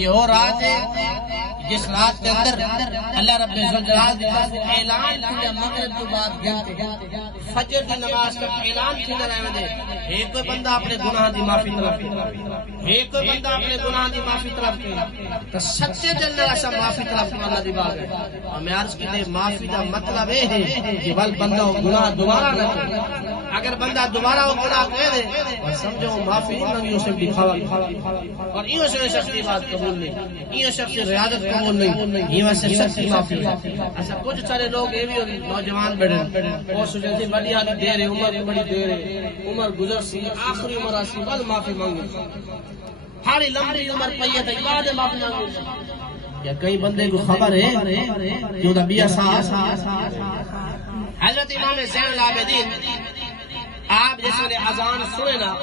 یہ وہ رات ہے جس رات کے اندر اللہ رب الجلال کی طرف اعلان کیا مغرب کے بعد گنتے فجر کی نماز کا اعلان کیا رہے دے ایک کوئی بندہ اپنے گناہ دی معافی طلب ایک کوئی بندہ اپنے گناہ دی معافی طلب تو سچے دل نال ایسا معافی طلب کرنا اللہ دی باغ ہے اور میں عرض کی دے معافی دا مطلب یہ ہے کہ بل بندہ وہ گناہ دوبارہ نہ کرے اگر بندہ دوبارہ وہ گناہ کہہ دے اور سمجھو معافی نہیں منگی اسے دکھاوا اور یہ سے شخص کی بات قبول نہیں یہ شخص کی ریاضت قبول نہیں یہ سے شخص کی معافی ہے ایسا کچھ سارے لوگ یہ بھی نوجوان بیٹھے اور سوچتے ہیں بڑی آدھی دیر ہے عمر کی بڑی دیر ہے عمر گزر سی آخری عمر آسی بل معافی مانگے ہاری لمبی عمر پئی ہے بعد معافی مانگے یا کئی بندے کو خبر ہے کہ وہ نبی صاحب حضرت امام زین العابدین آپ جس نے اذان سنے نا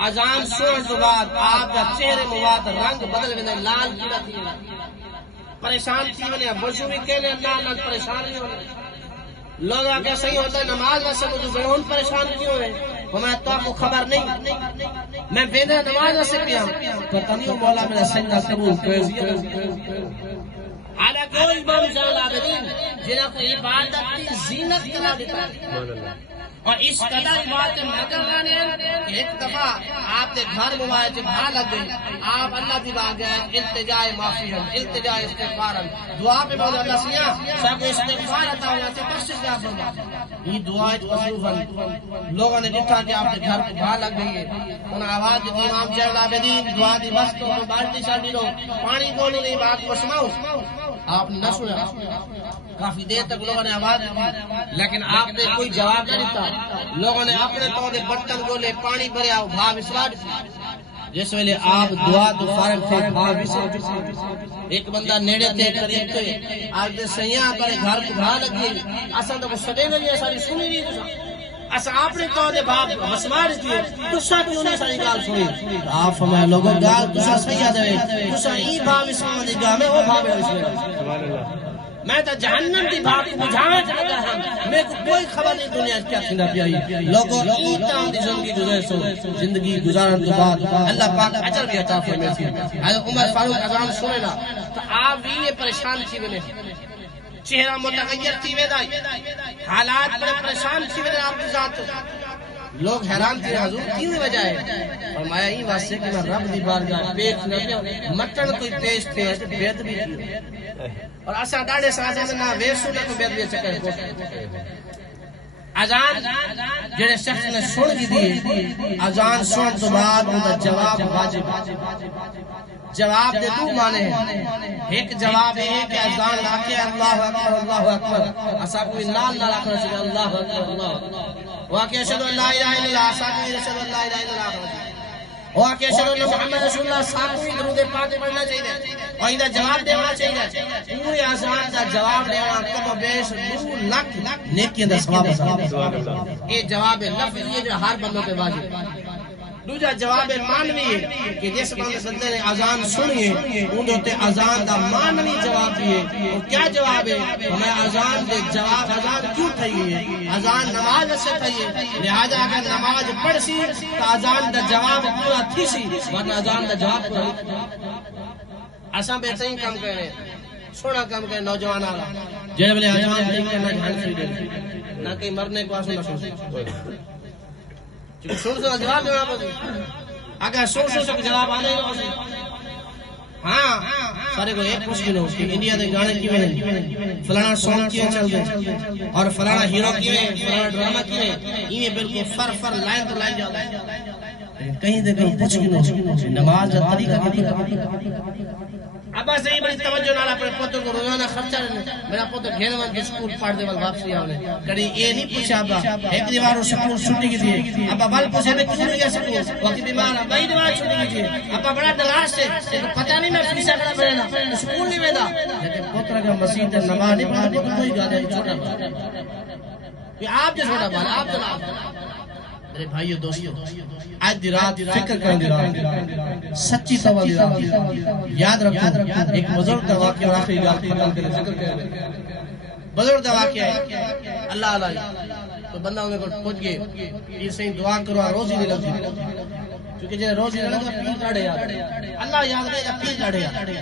اذان سننے کے بعد آپ کا چہرے مبارک رنگ بدل ویندے لال کیڑا تھی پریشان تھی ونے وضو بھی کہنے اللہ نال پریشان نہیں ہونے لوگ آگے صحیح ہوتا ہے نماز میں سے مجھے بہن پریشان کیوں ہے میں تو آپ کو خبر نہیں میں ویندے نماز سے پیا تو تنیو مولا میرا سجدہ قبول کر حالانکہ کوئی امام زین العابدین جنہاں کو عبادت کی زینت قرار دیتا ہے اور اس قدر عبادت مگر ایک دفعہ آپ کے گھر مبارک سے بھا لگ گئی آپ اللہ دی باغ گئے التجائے معافی التجائے استغفار دعا پہ بولے اللہ سیا سب استغفار عطا ہو جاتے بس کیا فرما یہ دعائیں مصروف لوگوں نے دیکھا کہ آپ کے گھر کو بھا لگ گئی ہے انہوں نے آواز دی امام زین العابدین دعا دی بس تو بالٹی شاڑی لو پانی بولنے نہیں بات کو سناؤ آپ نے نہ سنا کافی دیر تک لوگوں نے آواز دی لیکن آپ نے کوئی جواب نہیں دیتا لوگوں نے اپنے طور برتن گولے پانی بھرے آؤ بھا بسلا جس ویلے آپ دعا تو فارغ تھے بھا بسلا ایک بندہ نیڑے تھے قریب تھے آج دے سیاں پر گھر کو بھا لگی اساں تو سڑے نہ یہ ساری سنی نہیں اساں اپنے طور دے باپ مسمار دیے تسا کیوں نہیں ساری گال سنی آپ فرمایا لوگوں گال تسا صحیح دے تسا ای بھا بسلا دی گاہ میں او بھا بسلا سبحان اللہ میں تو جہنم کی بات بجھانا چاہتا ہوں میں کوئی خبر نہیں دنیا کیا کھندا پیا لوگوں ای طرح دی زندگی گزرے سو زندگی گزارن تو بعد اللہ پاک اجر بھی عطا فرمائے سی حضرت عمر فاروق اذان سنے نا تو آپ بھی یہ پریشان تھی ونے چہرہ متغیر تھی ویدا حالات پر پریشان تھی ونے آپ کی ذات لوگ حیران تھے حضور کیوں وجہ ہے فرمایا یہ واسطے کہ میں رب دی بارگاہ پیش نہ مٹن کوئی پیش تھے بیعت بھی کی اور اسا ڈاڑے ساتھ نہ ویسو نہ کو بیعت بھی چکے اذان جڑے شخص نے سن دی اذان سن تو بعد ان کا جواب واجب جواب دے دو مانے ہیں ایک جواب ہے کہ اذان لا کے اللہ اکبر اسا کوئی نال نہ رکھنا چاہیے اللہ اکبر اللہ واقع اشہد ان لا الہ الا اللہ ساتھ اشہد ان لا الہ الا اللہ واقع اشہد ان محمد رسول اللہ ساتھ درود پاک پڑھنا چاہیے اور ان کا جواب دینا چاہیے پورے اذان کا جواب دینا کم و بیش 2 لاکھ نیکیاں دا ثواب یہ جواب لفظی جو ہر بندوں پہ واجب دوسرا جواب مانوی ہے کہ جس بندے نے اذان سنی ہے انہوں نے اذان دا مانوی جواب دیے وہ کیا جواب ہے ہمیں اذان دے جواب اذان کیوں تھی ہے اذان نماز سے تھی ہے لہذا اگر نماز پڑھ سی تو اذان دا جواب پورا تھی سی ورنہ اذان دا جواب پڑھ اساں بہترین کام کر رہے ہیں سونا کام کر نوجوان والا جڑے بلے اذان نہیں کرنا ڈھنگ سے نہ کہ مرنے کو آسو نہ سوچ سن سو جواب دینا پڑے اگر سن سو جواب آنے ہاں سارے کو ایک مشکل ہو کہ انڈیا دے گانے کی میں فلانا سانگ کیوں چل دے اور فلانا ہیرو کیوں فلانا ڈرامہ کیوں یہ بالکل فر لائن تو لائن جاتا ہے کہیں دے کہیں مشکل ہو نماز کا طریقہ کیا ابا صحیح بڑی توجہ نال اپنے پوتر کو روزانہ خرچہ میرا پوتر گھر میں سکول پڑھ دے ول واپسی آونے کڑی اے نہیں پوچھا ابا ایک دیوار سکول چھٹی کی دی ابا بل پوچھے میں کیوں گیا سکول وقت بیمار بھائی دیوار چھٹی کی دی ابا بڑا دلاش سے پتہ نہیں میں فیس کرا پڑنا سکول نہیں ویندا لیکن پوتر کا مسجد نماز نہیں پڑھتا کوئی گانے چھوٹا یہ آپ جو چھوٹا بال آپ جناب میرے بھائیو دوستو آج دی رات فکر کریں دی رات سچی توبہ دی رات یاد رکھو ایک بزرگ کا واقعہ آخری گال ختم کرے ذکر کرے بزرگ کا واقعہ ہے اللہ تو بندہ انہیں کو پوچھ گئے یہ صحیح دعا کرو روزی نہیں لگتی کیونکہ جے روزی نہ لگا پیر ڈاڑے یاد اللہ یاد کرے پیر ڈاڑے یاد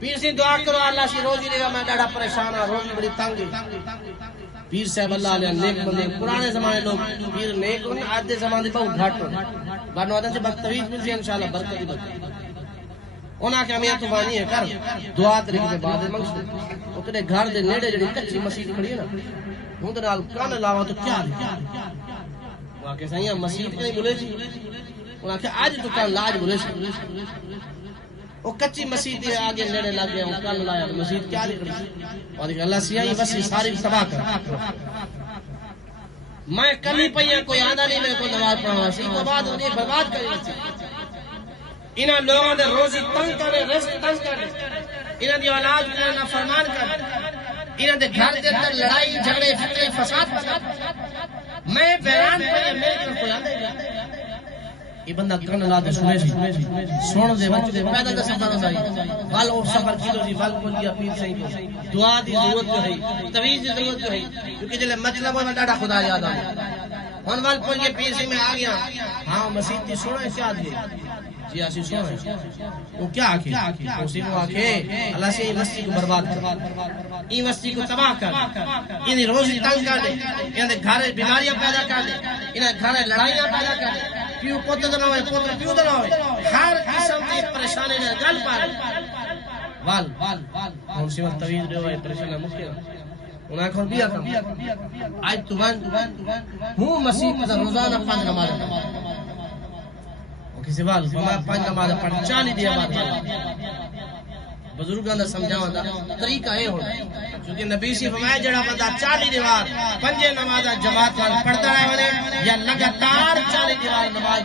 پیر سی دعا کرو اللہ سی روزی دے گا میں ڈاڑا پریشان ہوں روزی بڑی تنگ ہے پیر صاحب اللہ علیہ نیک بندے پرانے زمانے لوگ پیر نیک ہوں آج دے زمانے بہت گھٹ ہوں بانو آدھا سے بختویز مل جائے انشاءاللہ برکت ہی برکت انہاں کہ ہمیں تو بانی ہے کر دعا طریقے کے بعد منگتے وہ تیرے گھر دے نیڑے جڑی کچی مسجد کھڑی ہے نا ہوں تے نال کان لاوا تو کیا وہ کہ سائیں مسجد نہیں بولے سی انہاں کہ اج تو کان لاج بولے سی وہ کچی مسجد دے آگے نیڑے لگ گیا وہ کان لایا مسجد کیا نہیں کھڑی اور کہ اللہ سیائی بس ساری تباہ کر میں کلی پیا کوئی آندا نہیں میں کو نماز پڑھاواں سی تو بعد انہیں برباد کری مسجد انہاں لوگوں دے روزی تنگ کرے رزق تنگ کرے انہاں دی اولاد کو نافرمان کر انہاں دے گھر دے اندر لڑائی جھگڑے فتنے فساد میں بیان پڑھے میرے کو کوئی آندا نہیں یہ بندہ کن لا دے سنے سی سن دے وچ دے پیدا دا سفر ہوئی ول او سفر کیلو سی ول کو دیا پیر صحیح کو دعا دی ضرورت جو ہے تویز دی ضرورت جو ہے کیونکہ جلے مطلب ہے ڈاڈا خدا یاد آ ہن ول کو یہ پیر سے میں آ گیا ہاں مسجد دی سونا کیا دی جی اسی سونا وہ کیا آکھے اسی کو آکھے اللہ سے مسجد کو برباد کر این مسجد کو تباہ کر این روزی تنگ کر دے ان دے گھر بیماریاں پیدا کر دے ان گھر لڑائیاں پیدا کر دے پیو پوت نہ ہوئے پوت پیو نہ ہوئے ہر قسم کی پریشانی نہ گل پا وال ہم سے طویل دے ہوئے پریشانی مشکل انہاں کو بیا کم آج تو ہوں مسجد کا روزانہ 5 نماز کسی بال میں 5 نماز پڑھ 40 دیا بعد بزرگاں دا سمجھاواں دا طریقہ اے ہونا کیونکہ نبی سی فرمایا جڑا بندہ 40 دیوار 5 نماز جماعت نال پڑھدا رہے یا لگاتار 40 دیوار نماز